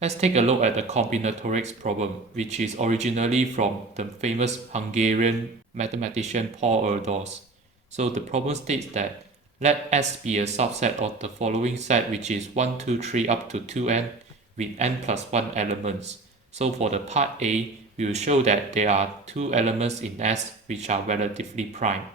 Let's take a look at the combinatorics problem, which is originally from the famous Hungarian mathematician Paul Erdös. So the problem states that let S be a subset of the following set, which is 1, 2, 3 up to 2n with n plus 1 elements. So for the part A, we will show that there are two elements in S which are relatively prime.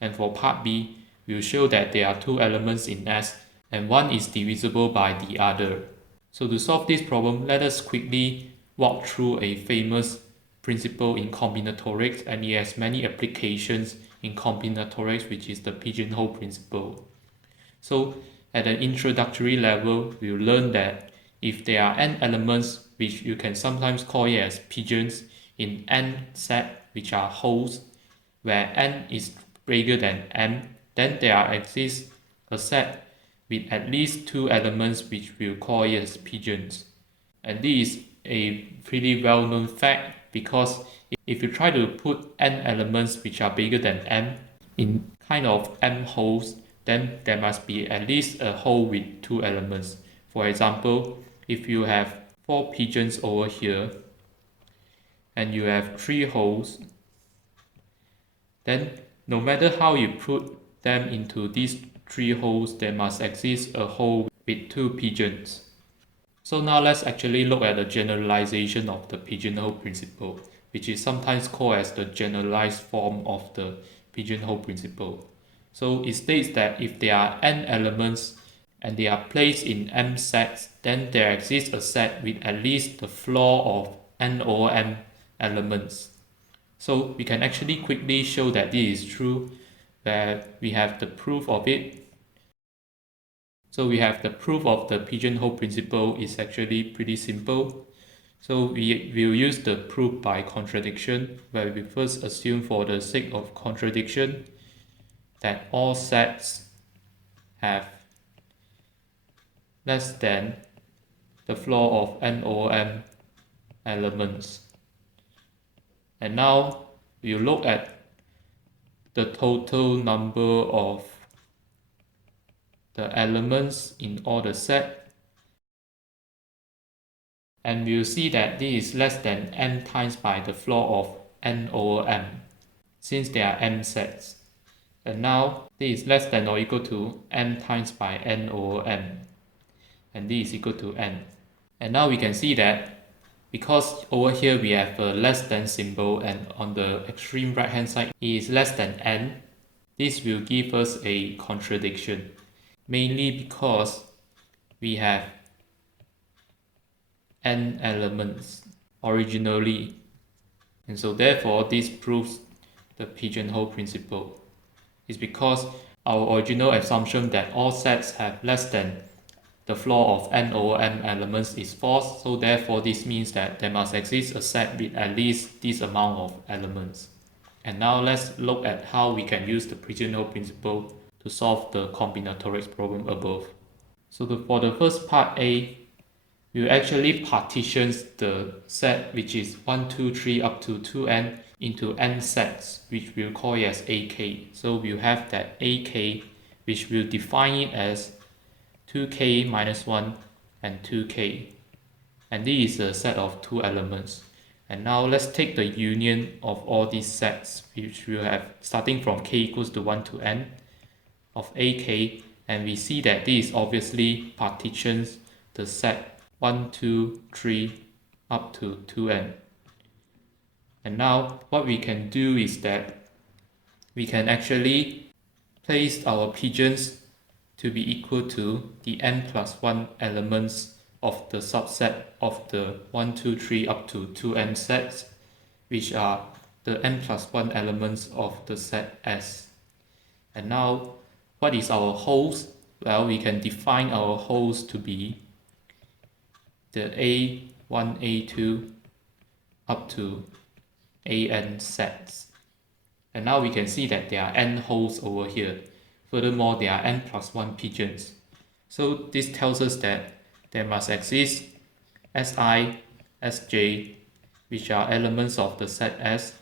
And for part B, we will show that there are two elements in S and one is divisible by the other. So to solve this problem, let us quickly walk through a famous principle in combinatorics, and it has many applications in combinatorics, which is the pigeonhole principle. So at an introductory level, we'll learn that if there are n elements, which you can sometimes call it as pigeons, in n set, which are holes, where n is bigger than m, then there exists a set with at least two elements which we'll call it as pigeons. And this is a pretty well-known fact because if you try to put n elements which are bigger than m in kind of m holes, then there must be at least a hole with two elements. For example, if you have 4 pigeons over here and you have 3 holes, then no matter how you put them into these 3 holes, there must exist a hole with 2 pigeons. So now let's actually look at the generalization of the pigeonhole principle, which is sometimes called as the generalized form of the pigeonhole principle. So it states that if there are n elements and they are placed in m sets, then there exists a set with at least the floor of n over m elements. So we can actually quickly show that this is true, where we have the proof of it. So we have the proof of the pigeonhole principle is actually pretty simple. So we will use the proof by contradiction, where we first assume for the sake of contradiction that all sets have less than the floor of n over m elements. And now we'll look at the total number of the elements in all the set, and we'll see that this is less than m times by the floor of n over m, since there are m sets. And now this is less than or equal to m times by n over m, and this is equal to n. And now we can see that because over here we have a less than symbol, and on the extreme right hand side it is less than n, this will give us a contradiction, mainly because we have n elements originally, and so therefore this proves the pigeonhole principle. It's because our original assumption that all sets have less than the floor of n over m elements is false, so therefore this means that there must exist a set with at least this amount of elements. And now let's look at how we can use the pigeonhole principle to solve the combinatorics problem above. So for the first part A, we actually partition the set which is 1, 2, 3 up to 2n into n sets, which we'll call it as AK. So we'll have that AK, which will define it as 2k minus 1 and 2k, and this is a set of two elements. And now let's take the union of all these sets, which we'll have starting from k equals to 1 to n of AK, and we see that this obviously partitions the set 1, 2, 3 up to 2n. And now what we can do is that we can actually place our pigeons to be equal to the n plus 1 elements of the subset of the 1, 2, 3 up to 2n sets, which are the n plus 1 elements of the set S. And now what is our holes? Well, we can define our holes to be the A1, A2 up to an sets. And now we can see that there are n holes over here. Furthermore, there are n plus 1 pigeons. So this tells us that there must exist Si, Sj, which are elements of the set S,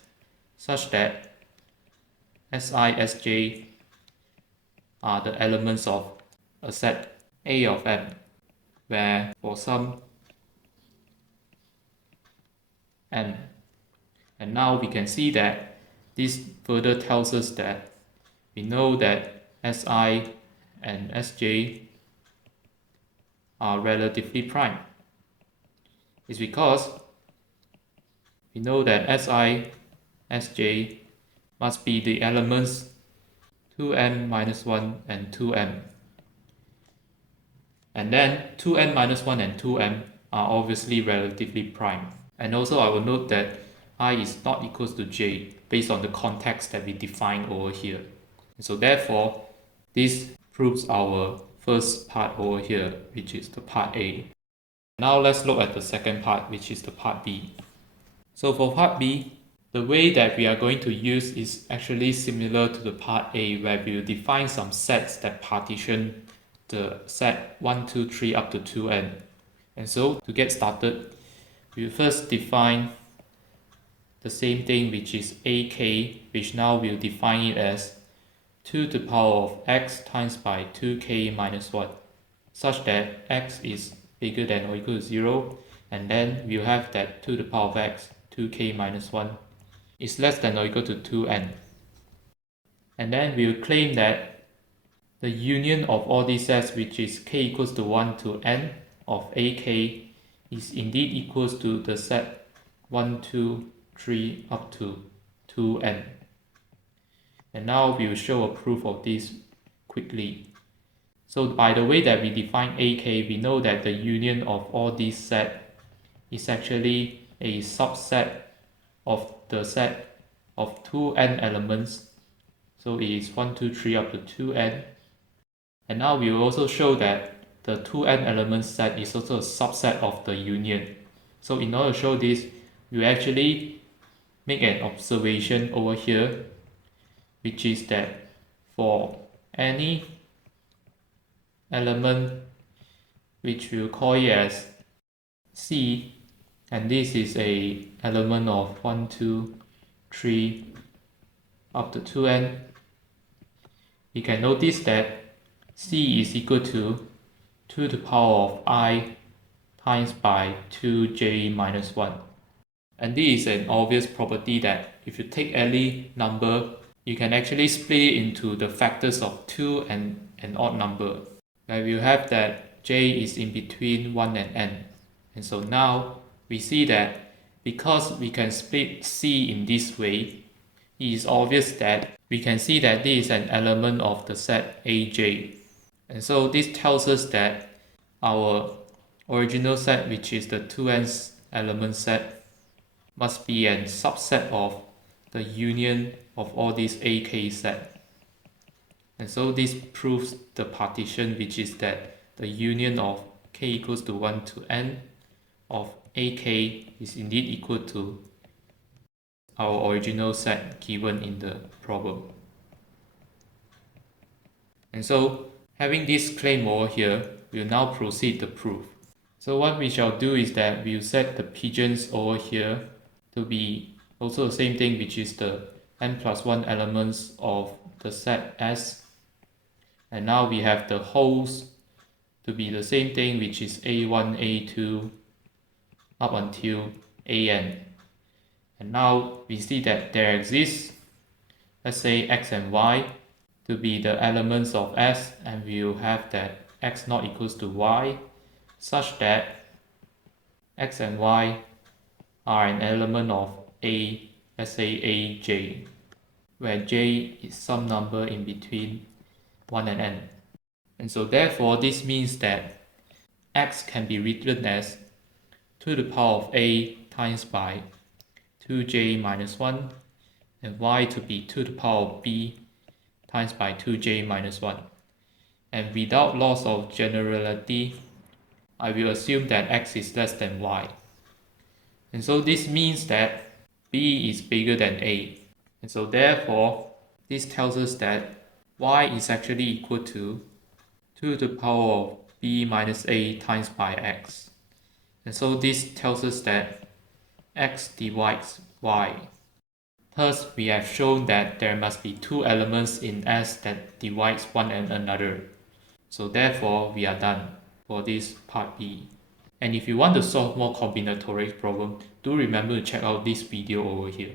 such that Si, Sj are the elements of a set A of m, where for some n. And now we can see that this further tells us that we know that Si and Sj are relatively prime. It's because we know that Si, Sj must be the elements 2n minus 1 and 2m. And then 2n minus 1 and 2m are obviously relatively prime. And also I will note that I is not equals to j based on the context that we define over here. And so therefore, this proves our first part over here, which is the part A. Now let's look at the second part, which is the part B. So for part B, the way that we are going to use is actually similar to the part A, where we will define some sets that partition the set 1, 2, 3 up to 2n. And so to get started, we will first define the same thing, which is ak, which now we'll define it as 2 to the power of x times by 2k minus 1, such that x is bigger than or equal to 0, and then we'll have that 2 to the power of x, 2k minus 1, is less than or equal to 2n. And then we'll claim that the union of all these sets, which is k equals to 1 to n of ak, is indeed equals to the set 1, 2, 3 up to 2n. And now we will show a proof of this quickly. So by the way that we define ak, we know that the union of all these sets is actually a subset of the set of 2n elements. So it is 1, 2, 3 up to 2n. And now we will also show that the 2n elements set is also a subset of the union. So in order to show this, we actually make an observation over here, which is that for any element which we'll call it as C, and this is a element of 1, 2, 3 up to 2n, you can notice that C is equal to 2 to the power of I times by 2j minus 1. And this is an obvious property that if you take any number, you can actually split it into the factors of 2 and an odd number. Like we'll have that j is in between 1 and n. And so now we see that because we can split C in this way, it is obvious that we can see that this is an element of the set Aj. And so this tells us that our original set, which is the 2n element set, must be a subset of the union of all these ak set. And so this proves the partition, which is that the union of k equals to 1 to n of ak is indeed equal to our original set given in the problem. And so having this claim over here, we'll now proceed the proof. So what we shall do is that we'll set the pigeons over here to be also the same thing, which is the n plus 1 elements of the set S. And now we have the holes to be the same thing, which is A1, A2 up until AN. And now we see that there exists, let's say x and y, to be the elements of S, and we will have that x not equals to y, such that x and y are an element of A, let's say Aj, where j is some number in between 1 and n. And so therefore this means that x can be written as 2 to the power of A times by 2j minus 1, and y to be 2 to the power of B times by 2j minus 1. And without loss of generality, I will assume that x is less than y. And so this means that B is bigger than A. And so therefore, this tells us that y is actually equal to 2 to the power of B minus A times by x. And so this tells us that x divides y. Thus, we have shown that there must be two elements in S that divides one and another. So therefore, we are done for this part B. And if you want to solve more combinatorial problem, do remember to check out this video over here.